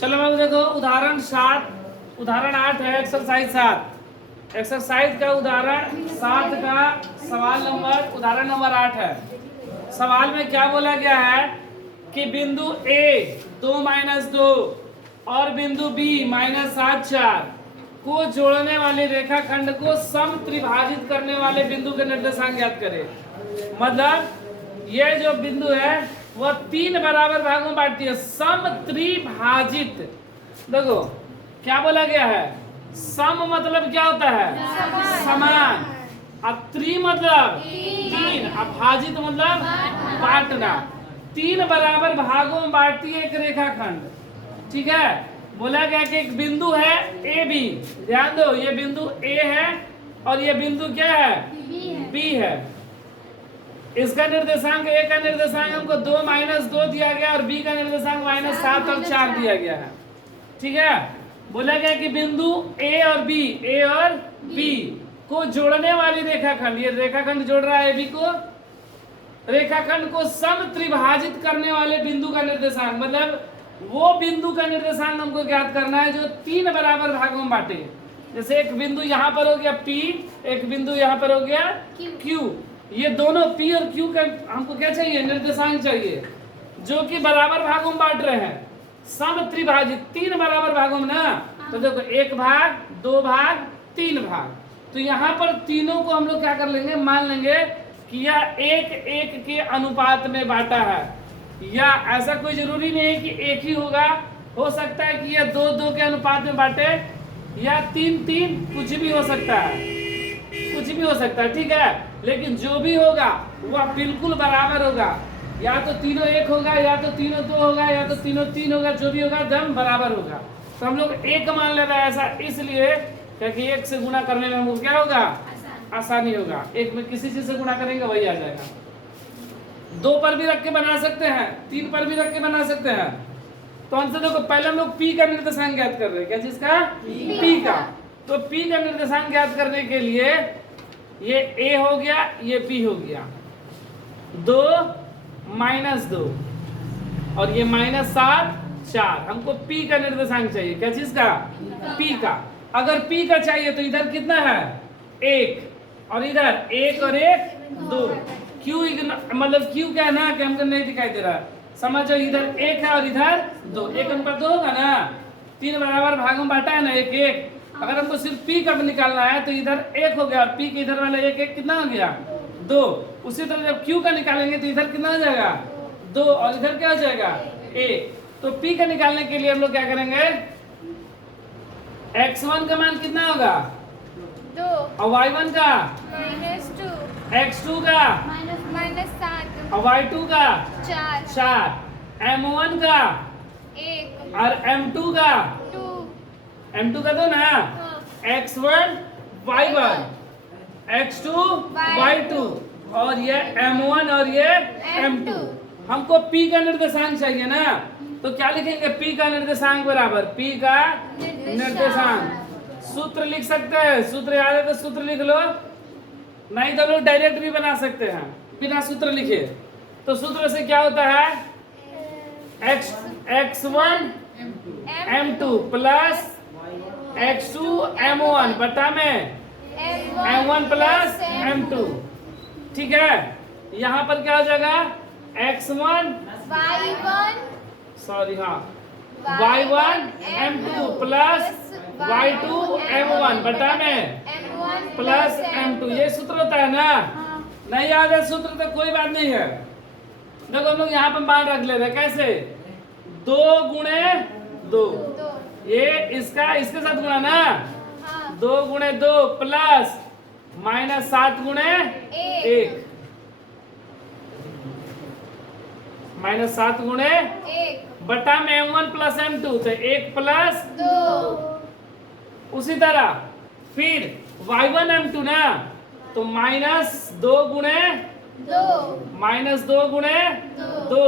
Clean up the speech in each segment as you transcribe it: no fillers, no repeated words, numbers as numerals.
चलो मैं देखो उदाहरण 7 उदाहरण 8 है एक्सरसाइज 7 एक्सरसाइज का उदाहरण 7 का सवाल नंबर उदाहरण नंबर 8 है। सवाल में क्या बोला गया है कि बिंदु A 2-2 और बिंदु B -7-4 को जोड़ने वाले रेखाखंड को सम त्रिभाजित करने वाले बिंदु के निर्देशांक ज्ञात करें। मतलब ये जो बिंदु है वह 3 बराबर भागों में बांटती है। सम त्रिभाजित, देखो क्या बोला गया है, सम मतलब क्या होता है, समान, अब त्रि मतलब 3, अब भाजित मतलब बांटना। 3 बराबर भागों में बांटती है एक रेखाखंड। ठीक है, बोला गया कि एक बिंदु है ए बी, ध्यान दो ये बिंदु ए है और ये बिंदु क्या है, बी है। इसका निर्देशांक ए का निर्देशांक हमको 2-2 दिया गया और बी का निर्देशांक -7 और 4 दिया गया है। ठीक है, बोला गया कि बिंदु ए और बी को जोड़ने वाली रेखाखंड, ये रेखाखंड जोड़ रहा है ए बी को, रेखाखंड को सम त्रिभाजित करने वाले बिंदु का निर्देशांक, मतलब वो बिंदु का निर्देशांक हमको ज्ञात करना है जो 3 बराबर भागों में बांटे। जैसे एक बिंदु यहाँ पर हो गया P, एक बिंदु यहाँ पर हो गया Q। ये दोनों P और Q का हमको क्या चाहिए, निर्देशांक चाहिए जो कि बराबर भागों में बांट रहे हैं, सम त्रिभाजित 3 बराबर भागों में ना। तो देखो 1 भाग, 2 भाग, 3 भाग, तो यहाँ पर तीनों को हम लोग क्या कर लेंगे, मान लेंगे कि यह 1-1 के अनुपात में बांटा है, या ऐसा कोई जरूरी नहीं है कि एक ही होगा, हो सकता है कि यह 2-2 के अनुपात में बांटे, या 3-3, कुछ भी हो सकता है, कुछ भी हो सकता है। ठीक है, लेकिन जो भी होगा वह बिल्कुल बराबर होगा, या तो तीनों 1 होगा, या तो तीनों 2 होगा, या तो तीनों 3 होगा, जो भी होगा दम बराबर होगा। तो हम लोग 1 मान ले रहे हैं ऐसा इसलिए क्योंकि 1 से गुणा करने में हमको क्या होगा, आसानी होगा। 1 में किसी चीज से गुणा करेंगे वही आ जाएगा। 2 पर भी रख के बना सकते हैं, 3 पर भी रख के बना सकते हैं। तो हमसे देखो पहले हम लोग P का निर्देशांक ज्ञात कर रहे हैं, क्या चीज का, P का। तो P का निर्देशांक ज्ञात करने के लिए ये A हो गया, ये B हो गया, 2-2 और ये -7-4। हमको P का निर्देशांक चाहिए, क्या चीज का, P का। अगर P का चाहिए तो इधर कितना है, 1, और इधर 1 और 1 2। Q मतलब Q क्या है ना कि हमको नहीं दिखाई दे रहा, समझो इधर 1 है और इधर 2, 1 अनुपात 2 होगा ना, 3 बराबर भागों में बांटा है ना 1-1। अगर हमको सिर्फ P का निकालना है तो इधर 1 हो गया और P के इधर वाला 1-1 कितना हो गया, 2। उसी तरह जब Q का निकालेंगे तो इधर कितना हो जाएगा, 2, और इधर क्या हो जाएगा, 1। तो P का निकालने के लिए हम लोग क्या करेंगे, x1 का मान कितना होगा, 2, और y1 का, -2, x2 का, -7, और y2 का 4, m1 का 1, और m2 का, 2, m2 का दो ना, x1 y1, x2 y2, और ये m1 और ये m2। हमको P का निर्देशांक चाहिए ना, तो क्या लिखेंगे, P का निर्देशांक बराबर P का निर्देशांक। सूत्र लिख सकते हैं, सूत्र याद है तो सूत्र लिख लो, नहीं तो लोग डायरेक्ट भी बना सकते हैं बिना सूत्र लिखे। तो सूत्र से क्या होता है, x1 m2 plus x2 m1 बटा में m1 प्लस m2। ठीक है, यहाँ पर क्या हो जाएगा, x1 y1, सॉरी हाँ y1 m2 plus y2 m1 बटा में m1 प्लस m2। ये सूत्र होता है ना, नहीं याद है सूत्र तो कोई बात नहीं है। देखो हम लोग यहाँ पर मान रख ले रहे हैं, कैसे, 2 गुणे 2, ये इसका इसके साथ गुणा ना, 2 गुणे 2 प्लस -7 गुणे 1, -7 गुणे 1, बटा में m1 प्लस m2, तो 1 प्लस 2, उसी तरह फिर y1 m2 ना, तो -2 गुणे 2, -2 गुणे 2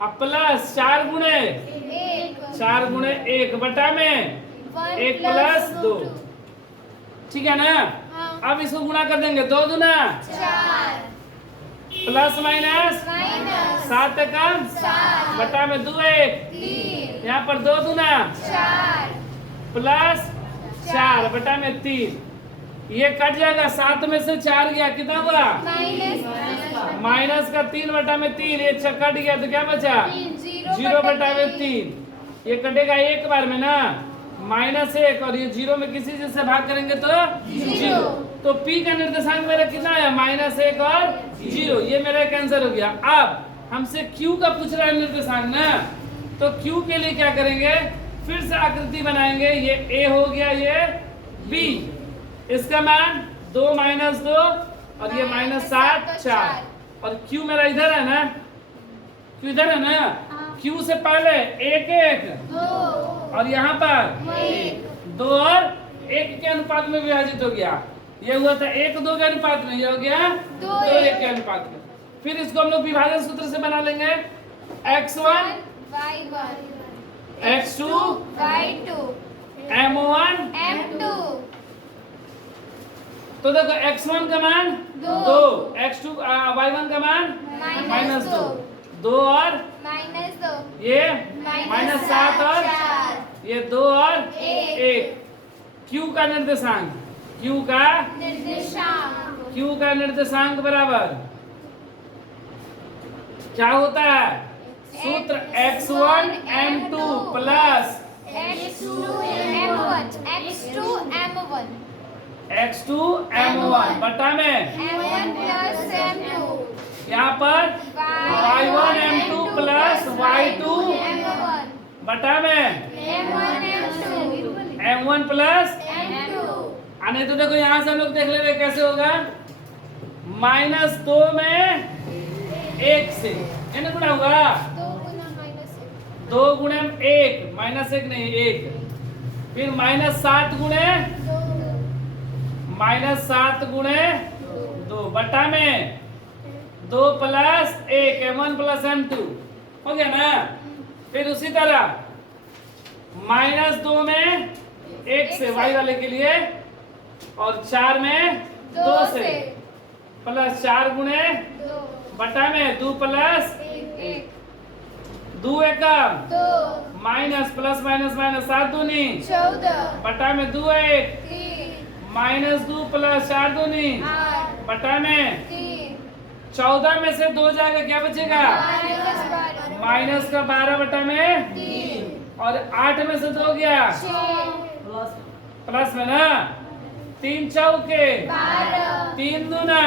अब प्लस 4 गुणे 1 बटा में 1 प्लस 2। ठीक है ना, अब इसको गुणा कर देंगे, 2 दूना 4, प्लस माइनस माइनस 7 कम सात बटा में 2 1, 3, यहाँ पर 2 दूना 4 प्लस 4 बटा में 3, ये कट जाएगा, 7 में से 4 गया, कितना हुआ माइनस का 3 बटा में 3, ये कट गया तो क्या बचा 0 बटा में 3, ये कटेगा एक बार में ना, -1 और ये 0 में किसी चीज से भाग करेंगे तो 0, तो P का निर्देशांक मेरा कितना है -1 और 0, ये मेरा एक आंसर हो गया। अब हमसे Q का पूछ रहा है निर्देशांक ना, तो Q के लिए क्या करेंगे, फिर से आकृति बनाएंगे, ये A हो गया, ये B, इसका मान 2 - 2 और ये -7 4, और Q मेरा इधर है ना, Q इधर है ना, Q से पहले 1 1 2 और यहाँ पर 2 और 1 के अनुपात में विभाजित हो गया, ये हुआ था 1 2 के अनुपात में, ये हो गया 2 1 के अनुपात में। फिर इसको हम लोग विभाजन सूत्र से बना लेंगे, x1 y1 x2 y2 m1, m2 तो देखो x1 का मान 2, x2 y1 का मान -2, 2 और -2 ये -7 और 4 ये 2 और 1 1, Q का निर्देशांक, Q का निर्देशांक बराबर क्या होता है, सूत्र x1 m2 plus x2 m1 बटा में यहाँ पर y1 m2 प्लस y2 बटा में m1 प्लस, नहीं तो देखो यहाँ से हम लोग देख लेंगे कैसे होगा, -2 में 1 से है ना गुणा होगा, 2 गुणे 1 -1 नहीं 1, फिर -7 गुणे 2 बटा में 2 प्लस 1 m1 प्लस m2 हो गया ना। फिर उसी तरह -2 में 1 से y वाले के लिए, और 4 में 2 से, प्लस 4 गुणे बटा में 2 प्लस 2 एकम माइनस प्लस माइनस माइनस 7 दूनी 14 बटा में 2 1 3 -2 प्लस 4 दूनी 8 बटा में 3 14 में से 2 जाएगा, क्या बचेगा माइनस का 12 बटा में 3 और 8 में से 2 गया 6 प्लस में ना, 3 चौके 12 3 दूना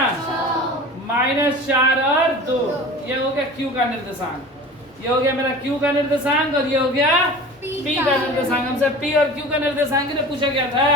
-4 और 2, ये हो गया Q का निर्देशांक, ये हो गया मेरा Q का निर्देशांक, और ये हो गया P का निर्देशांक। हमसे P और Q का निर्देशांक ने पूछा गया था।